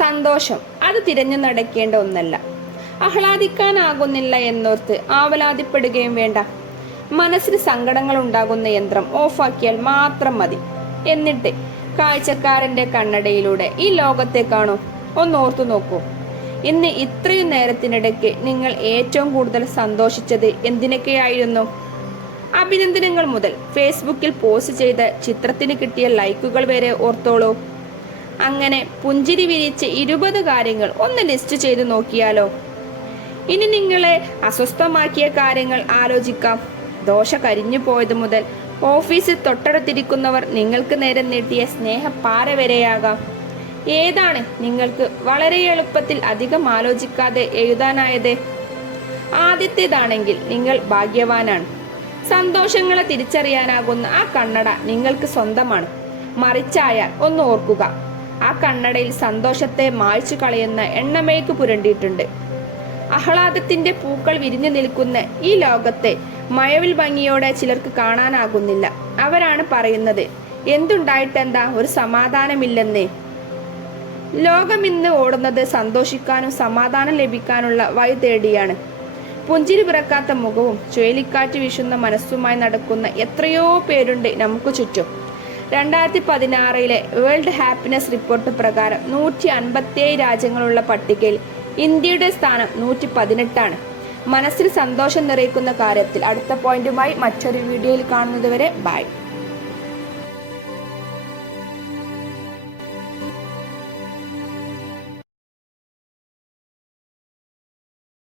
സന്തോഷം അത് തിരഞ്ഞു നടക്കേണ്ട ഒന്നല്ല. ആഹ്ലാദിക്കാനാകുന്നില്ല എന്നോർത്ത് ആവലാതിപ്പെടുകയും വേണ്ട. മനസ്സിന് സങ്കടങ്ങൾ ഉണ്ടാകുന്ന യന്ത്രം ഓഫാക്കിയാൽ മാത്രം മതി. എന്നിട്ട് കാഴ്ചക്കാരന്റെ കണ്ണടയിലൂടെ ഈ ലോകത്തെ കാണൂ. ഒന്നോർത്തു നോക്കൂ. ഇന്ന് ഇത്രയും നേരത്തിനിടയ്ക്ക് നിങ്ങൾ ഏറ്റവും കൂടുതൽ സന്തോഷിച്ചത് എന്തിനൊക്കെയായിരുന്നു? അഭിനന്ദനങ്ങൾ മുതൽ ഫേസ്ബുക്കിൽ പോസ്റ്റ് ചെയ്ത ചിത്രത്തിന് കിട്ടിയ ലൈക്കുകൾ വരെ ഓർത്തോളൂ. അങ്ങനെ പുഞ്ചിരി വിരിച്ച 20 കാര്യങ്ങൾ ഒന്ന് ലിസ്റ്റ് ചെയ്ത് നോക്കിയാലോ? ഇനി നിങ്ങളെ അസ്വസ്ഥമാക്കിയ കാര്യങ്ങൾ ആലോചിക്കാം. ദോശ കരിഞ്ഞു പോയത് മുതൽ ഓഫീസിൽ തൊട്ടടുത്തിരിക്കുന്നവർ നിങ്ങൾക്ക് നേരെ നീട്ടിയ സ്നേഹപ്പാര വരെയാകാം. ഏതാണ് നിങ്ങൾക്ക് വളരെ എളുപ്പത്തിൽ അധികം ആലോചിക്കാതെ എഴുതാനായത്? ആദ്യത്തേതാണെങ്കിൽ നിങ്ങൾ ഭാഗ്യവാനാണ്. സന്തോഷങ്ങളെ തിരിച്ചറിയാനാകുന്ന ആ കണ്ണട നിങ്ങൾക്ക് സ്വന്തമാണ്. മറിച്ചായാൽ ഒന്ന് ഓർക്കുക, ആ കണ്ണടയിൽ സന്തോഷത്തെ മായ്ച്ചു കളയുന്ന എണ്ണമെഴുക്ക് പുരണ്ടിയിട്ടുണ്ട്. ആഹ്ലാദത്തിന്റെ പൂക്കൾ വിരിഞ്ഞു നിൽക്കുന്ന ഈ ലോകത്തെ മഴവിൽ ഭംഗിയോടെ ചിലർക്ക് കാണാനാകുന്നില്ല. അവരാണ് പറയുന്നത്, എന്തുണ്ടായിട്ടെന്താ, ഒരു സമാധാനമില്ലെന്നേ. ലോകമിന്ന് ഓടുന്നത് സന്തോഷിക്കാനും സമാധാനം ലഭിക്കാനുള്ള വഴി തേടിയാണ്. പുഞ്ചിരി പിറക്കാത്ത മുഖവും ചുഴലിക്കാറ്റ് വീശുന്ന മനസ്സുമായി നടക്കുന്ന എത്രയോ പേരുണ്ട് നമുക്ക് ചുറ്റും. 2016 വേൾഡ് ഹാപ്പിനെസ് റിപ്പോർട്ട് പ്രകാരം 157 രാജ്യങ്ങളുള്ള പട്ടികയിൽ ഇന്ത്യയുടെ സ്ഥാനം 118ആണ്. മനസ്സിൽ സന്തോഷം നിറയ്ക്കുന്ന കാര്യത്തിൽ അടുത്ത പോയിന്റുമായി മറ്റൊരു വീഡിയോയിൽ കാണുന്നതുവരെ ബൈ.